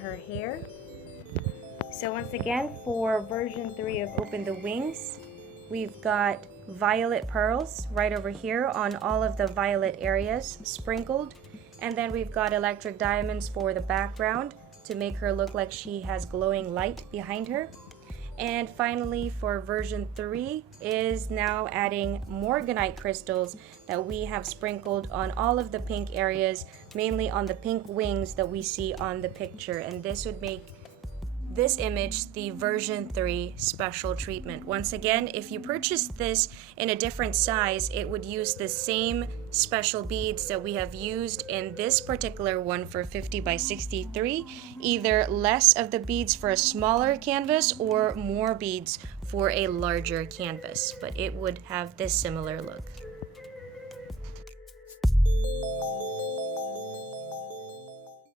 her hair. So once again, for version 3 of Open the Wings, we've got violet pearls right over here on all of the violet areas sprinkled. And then we've got electric diamonds for the background to make her look like she has glowing light behind her. And finally, for version 3 is now adding morganite crystals that we have sprinkled on all of the pink areas, mainly on the pink wings that we see on the picture. And this would make this image the version 3 special treatment. Once again, if you purchase this in a different size, it would use the same special beads that we have used in this particular one for 50 by 63, either less of the beads for a smaller canvas or more beads for a larger canvas, but it would have this similar look.